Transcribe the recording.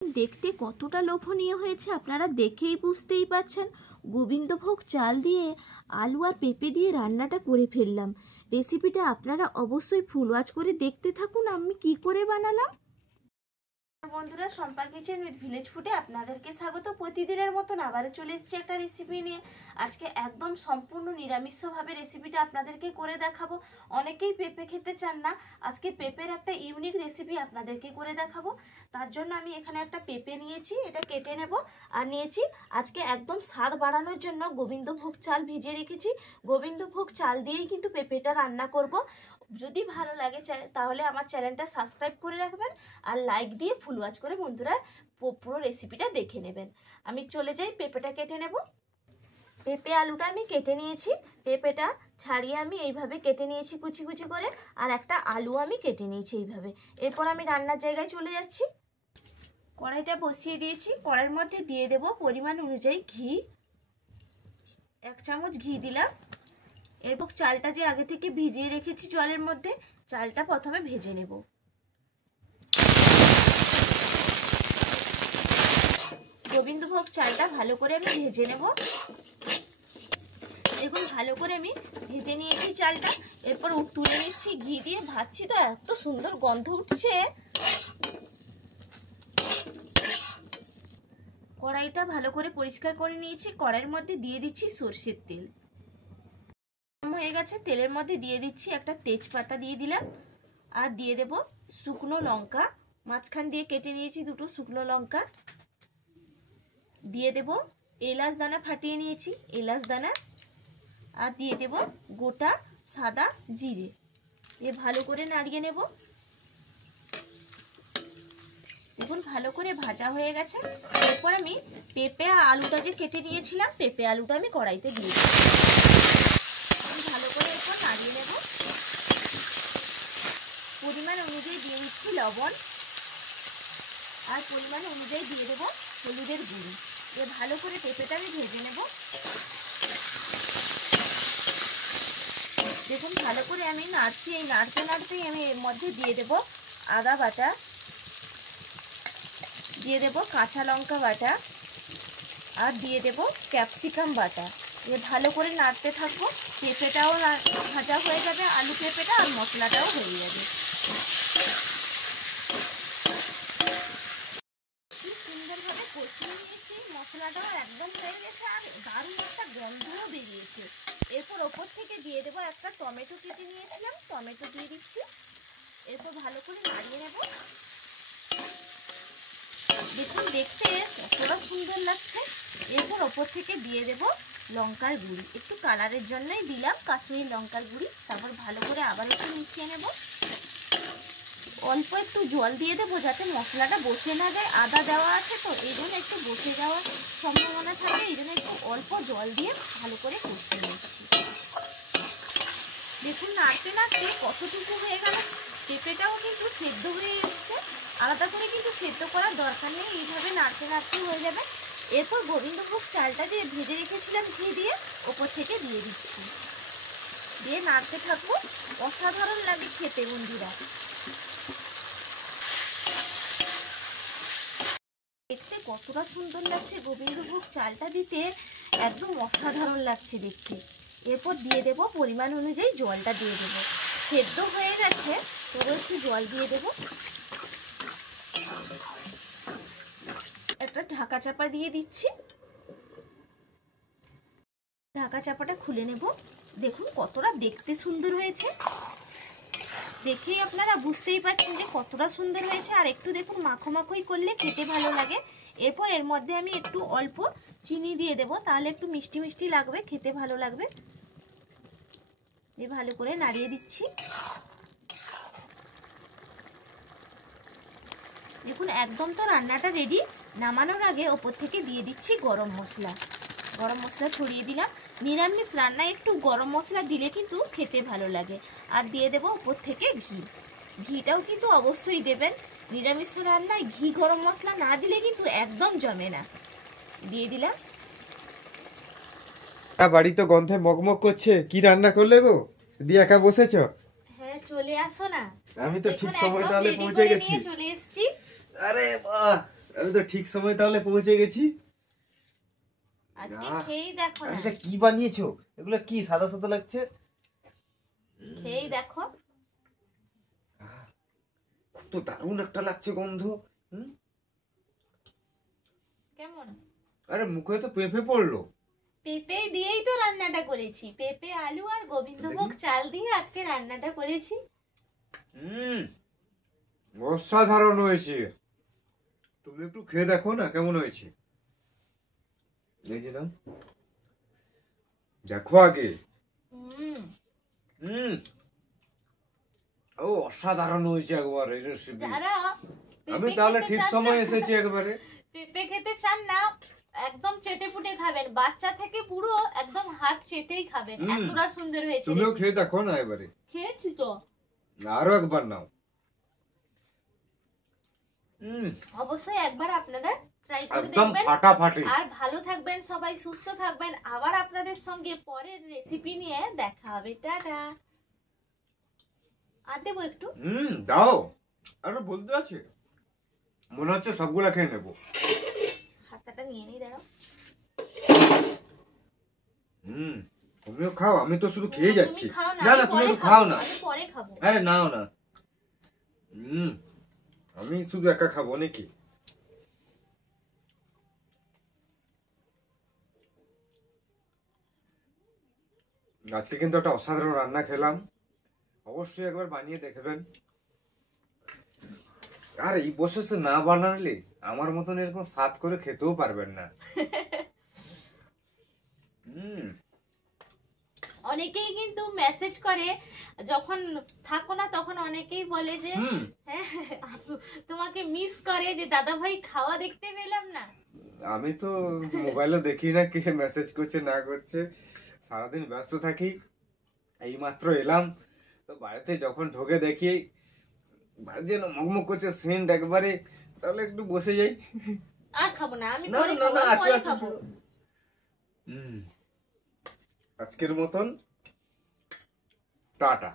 দেখতে কতটা লোভনীয় হয়েছে আপনারা দেখেই বুঝতেই পারছেন। গোবিন্দভোগ চাল দিয়ে আলু আর পেঁপে দিয়ে রান্নাটা করে ফেললাম। রেসিপিটা আপনারা অবশ্যই ফুল ওয়াচ করে দেখতে থাকুন আমি কি করে বানালাম। বন্ধুরা, শম্পা কিচেন উইথ ভিলেজ ফুডে আপনাদেরকে স্বাগত। প্রতিদিনের মতন আবারও চলে এসেছি একটা রেসিপি নিয়ে। আজকে একদম সম্পূর্ণ নিরামিষভাবে রেসিপিটা আপনাদেরকে করে দেখাবো। অনেকেই পেঁপে খেতে চান না, আজকে পেঁপের একটা ইউনিক রেসিপি আপনাদেরকে করে দেখাবো। তার জন্য আমি এখানে একটা পেঁপে নিয়েছি, এটা কেটে নেব। আর নিয়েছি আজকে একদম স্বাদ বাড়ানোর জন্য গোবিন্দভোগ চাল ভিজিয়ে রেখেছি। গোবিন্দভোগ চাল দিয়েই কিন্তু পেঁপেটা রান্না করব। যদি ভালো লাগে তাহলে আমার চ্যানেলটা সাবস্ক্রাইব করে রাখবেন আর লাইক দিয়ে ফুল ওয়াচ করে বন্ধুরা পুরো রেসিপিটা দেখে নেবেন। আমি চলে যাই, পেঁপেটা কেটে নেব। পেঁপে আলুটা আমি কেটে নিয়েছি, পেঁপেটা ছাড়িয়ে আমি এইভাবে কেটে নিয়েছি কুচি কুচি করে, আর একটা আলু আমি কেটে নিয়েছি এইভাবে। এরপর আমি রান্নার জায়গায় চলে যাচ্ছি। কড়াইটা বসিয়ে দিয়েছি, কড়াইয়ের মধ্যে দিয়ে দেব পরিমাণ অনুযায়ী ঘি। 1 চামচ ঘি দিলাম। এরপর চালটা যে আগে থেকে ভিজিয়ে রেখেছি জলের মধ্যে, চালটা প্রথমে ভেজে নেব। গোবিন্দভোগ চালটা ভালো করে আমি ভেজে নেব। দেখুন ভালো করে আমি ভেজে নিয়েছি চালটা। এরপর তুলে নিচ্ছি, ঘি দিয়ে ভাজছি তো এত সুন্দর গন্ধ উঠছে। কড়াইটা ভালো করে পরিষ্কার করে নিয়েছি, কড়াইয়ের মধ্যে দিয়ে দিচ্ছি সরষের তেল। হয়ে গেছে, তেলের মধ্যে দিয়ে দিচ্ছি একটা তেজপাতা দিয়ে দিলাম, আর দিয়ে দেব শুকনো লঙ্কা, মাঝখান দিয়ে কেটে নিয়েছি 2টো শুকনো লঙ্কা। দিয়ে দেব এলাচ দানা, ফাটিয়ে নিয়েছি এলাচ দানা, আর দিয়ে দেব গোটা সাদা জিরে। এ ভালো করে নাড়িয়ে নেব। দেখুন ভালো করে ভাজা হয়ে গেছে। এরপর আমি পেঁপে আলুটা যে কেটে নিয়েছিলাম, পেঁপে আলুটা আমি কড়াইতে দিয়ে দেব। ভালো করে এরপর নাড়িয়ে নেব। পরিমাণ অনুযায়ী দিয়ে দিচ্ছি লবণ, আর পরিমাণ অনুযায়ী দিয়ে দেবো হলুদের গুঁড়ো। এ ভালো করে পেঁপেটা আমি ভেজে নেব। দেখুন ভালো করে আমি নাড়ছি, এই নাড়তে নাড়তেই আমি এর মধ্যে দিয়ে দেব আদা বাটা, দিয়ে দেব কাঁচা লঙ্কা বাটা, আর দিয়ে দেব ক্যাপসিকাম বাটা। এ ভালো করে নাড়তে থাকবো। পেঁপেটাও ভাজা হয়ে যাবে, আলু পেঁপেটা, আর মশলাটাও হয়ে যাবে। কি সুন্দরভাবে কষিয়ে নিয়েছি, মশলাটাও একদম হয়ে গেছে, আর দারুণ একটা গন্ধও বেরিয়েছে। এরপর ওপর থেকে দিয়ে দেবো একটা টমেটো কেটে নিয়েছিলাম, টমেটো দিয়ে দিচ্ছি। এরপর ভালো করে নাড়িয়ে নেব। দেখুন দেখতে কতটা সুন্দর লাগছে। এরপর ওপর থেকে দিয়ে দেব লঙ্কার গুঁড়ি, একটু কালারের জন্যই দিলাম কাশ্মীরি লঙ্কার গুঁড়ি। তারপর ভালো করে আবার একটু মিশিয়ে নেব। অল্প একটু জল দিয়ে দেবো যাতে মশলাটা বসে না যায়, আদা দেওয়া আছে তো এই জন্য একটু বসে যাওয়ার সম্ভাবনা থাকে, এই জন্য একটু অল্প জল দিয়ে ভালো করে কষিয়ে নিচ্ছি। দেখুন নাড়তে নাড়তে কতটুকু হয়ে গেল, পেঁপেটাও কিন্তু সেদ্ধ হয়ে এসছে। আলাদা করে কিন্তু সেদ্ধ করার দরকার নেই, এইভাবে নাড়তে নাড়তে হয়ে যাবে। এরপর গোবিন্দভোগ চালটা যে ভেজে রেখেছিলাম ঘি দিয়ে ওপর থেকে দিয়ে দিচ্ছি, দিয়ে নাড়তে থাকবো। অসাধারণ লাগে খেতে বন্ধুরা, দেখতে কতটা সুন্দর লাগছে। গোবিন্দভোগ চালটা দিতে একদম অসাধারণ লাগছে দেখতে। এরপর দিয়ে দেব পরিমাণ অনুযায়ী জলটা দিয়ে দেব। সেদ্ধ হয়ে গেছে, তবে একটু জল দিয়ে দেব। একটা ঢাকা চাপা দিয়ে দিচ্ছি, ঢাকা চাপাটা খুলে নেব। দেখুন কতটা দেখতে সুন্দর হয়েছে, দেখেই আপনারা বুঝতেই পারছেন যে কতটা সুন্দর হয়েছে। আর একটু দেখুন মাখো মাখোই করলে খেতে ভালো লাগে। এরপর এর মধ্যে আমি একটু অল্প চিনি দিয়ে দেব, তাহলে একটু মিষ্টি মিষ্টি লাগবে, খেতে ভালো লাগবে। দিয়ে ভালো করে নাড়িয়ে দিচ্ছি। দেখুন একদম তো রান্নাটা রেডি। নামানোর আগে ওপর থেকে দিয়ে দিচ্ছি গরম মশলা, গরম মশলা ছড়িয়ে দিলাম। নিরামিষ রান্নায় একটু গরম মশলা দিলে কিন্তু খেতে ভালো লাগে। আর দিয়ে দেবো ওপর থেকে ঘি, ঘিটাও কিন্তু অবশ্যই দেবেন। নিরামিষ রান্নায় ঘি গরম মশলা না দিলে কিন্তু একদম জমে না। দিয়ে দিলাম। বাড়ি তো গন্ধে মগমগ করছে, কি রান্না করলে গো? দিয়ে একা বসেছো? হ্যাঁ চলে আসো না, আমি তো ঠিক সময় তাহলে পৌঁছে গেছি। চলে এসেছি। আরে বাহ, আমি তো ঠিক সময় তাহলে পৌঁছে গেছি। আজকে আহ, খেয়েই দেখো আর না, এটা কি বানিয়েছো? এগুলো কি সাদা সাদা লাগছে? খেয়েই দেখো। কত দারুণ একটা লাগছে গন্ধ। হুম, কেমন? আরে মুখে তো পেঁপে পড়লো। পেঁপে দিয়েই তো রান্নাটা করেছি, পেঁপে আলু আর গোবিন্দভোগ চাল দিয়ে আজকে রান্নাটা করেছি। হুম, অসাধারণ হয়েছে। তুমি একটু খেয়ে দেখো না কেমন হয়েছে। এই যে নাও, দেখো আগে। হুম, হুম, ও অসাধারণ হয়েছে একবারে রেসিপি। যারা আমি পেঁপে তাহলে খেতে ঠিক চান সময় না, এসেছি একবারে। পেঁপে খেতে চান না, একদম চেটে পুটে খাবেন, বাচ্চা থেকে পুরো একদম হাত চেটেই খাবেন, হুম, এতটা সুন্দর হয়েছে তুমিও রেসিপি। খেয়ে দেখো না এবারে। খেয়েছি তো। আরো একবার নাও। হুম, অবশ্যই একবার আপনারা ট্রাই করে একদম দেখবেন। ফাটাফাটি। আর ভালো থাকবেন সবাই, সুস্থ থাকবেন। আবার আপনাদের সঙ্গে পরের রেসিপি নিয়ে দেখা হবে। টাটা। আর দেবো একটু? দাও, আরো বলতে আছে, মনে হচ্ছে সবগুলা খেয়ে নেবো। হাতটা নিয়ে নিই, দাঁড়াও। তুমিও খাও, আমি তো শুধু খেয়ে তুমি যাচ্ছি। খাও না, না আমি না, তুমি পরে একটু খাও খাবো, না। আমি পরে খাবো। আরে নাও না। আমি শুধু একা খাবো নাকি? আজকে কিন্তু একটা অসাধারণ রান্না খেলাম, অবশ্যই একবার বানিয়ে দেখবেন। আর এই বয়সে না বানালে আমার মতন এরকম স্বাদ করে খেতেও পারবেন না। অনেকেই কিন্তু মেসেজ করে যখন থাকো না, তখন অনেকেই বলে যে হ্যাঁ, তোমাকে মিস করে, যে দাদা ভাই খাওয়া দেখতে পেলাম না। আমি তো মোবাইলে দেখি না কে মেসেজ করছে না করছে, সারাদিন ব্যস্ত থাকি। এই মাত্র এলাম তো বাড়িতে, যখন ঢোকে দেখি বাড়ি যেন মগমগ করছে সেন্ট একবারে, তাহলে একটু বসে যাই। আর খাবো না, আমি না পরে না খাবো, না, আমি আচ্ছা পরে আচ্ছা। খাবো। আজকের মতন টাটা।